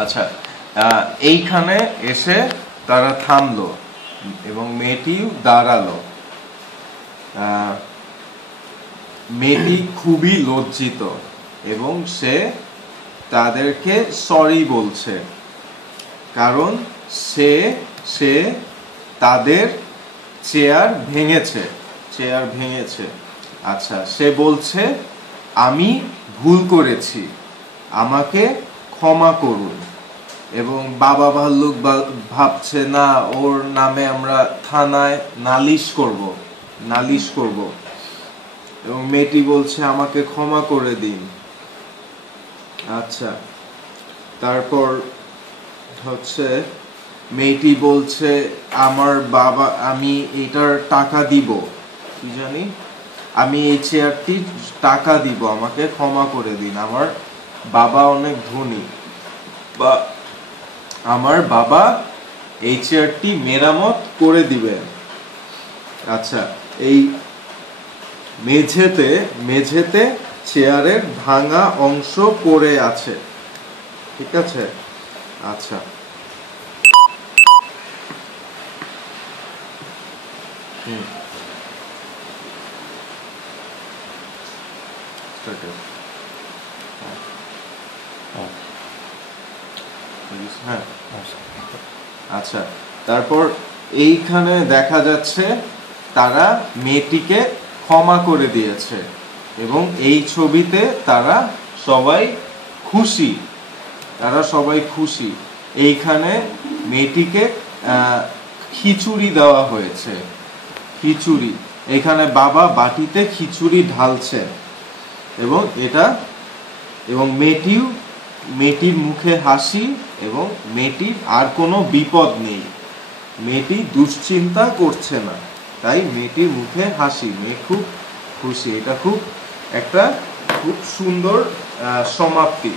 আচ্ছা, এইখানে এসে তারা থামলো এবং মেয়েটি দাঁড়ালো। মেয়েটি খুবই লজ্জিত এবং সে তাদেরকে সরি বলছে, কারণ সে তাদের চেয়ার ভেঙেছে। আচ্ছা, সে বলছে আমি ভুল করেছি, আমাকে ক্ষমা করুন। এবং বাবা ভাল্লুক ভাবছে না, ওর নামে আমরা থানায় নালিশ করব। এবং মেয়েটি বলছে আমাকে ক্ষমা করে দিন। আচ্ছা, তারপর হচ্ছে মেয়েটি বলছে আমার বাবা, আমি এটার টাকা দিব, কি জানি, আমি এই চেয়ারটি টাকা দিব, আমাকে ক্ষমা করে দিন, আমার বাবা অনেক ধনী, বা আমার বাবা এই চেয়ারটি মেরামত করে দিবেন। আচ্ছা, এই মেঝেতে চেয়ারের ভাঙা অংশ পড়ে আছে, ঠিক আছে। আচ্ছা, আচ্ছা, তারপর এইখানে দেখা যাচ্ছে তারা মেয়েটিকে ক্ষমা করে দিয়েছে এবং এই ছবিতে তারা সবাই খুশি। এইখানে মেয়েটিকে খিচুড়ি দেওয়া হয়েছে, এখানে বাবা বাটিতে খিচুড়ি ঢালছে এবং মেয়েটির মুখে হাসি, এবং মেয়েটির আর কোনো বিপদ নেই, মেয়েটি দুশ্চিন্তা করছে না, তাই মেয়েটির মুখে হাসি, মেয়ে খুব খুশি। এটা খুব সুন্দর সমাপ্তি।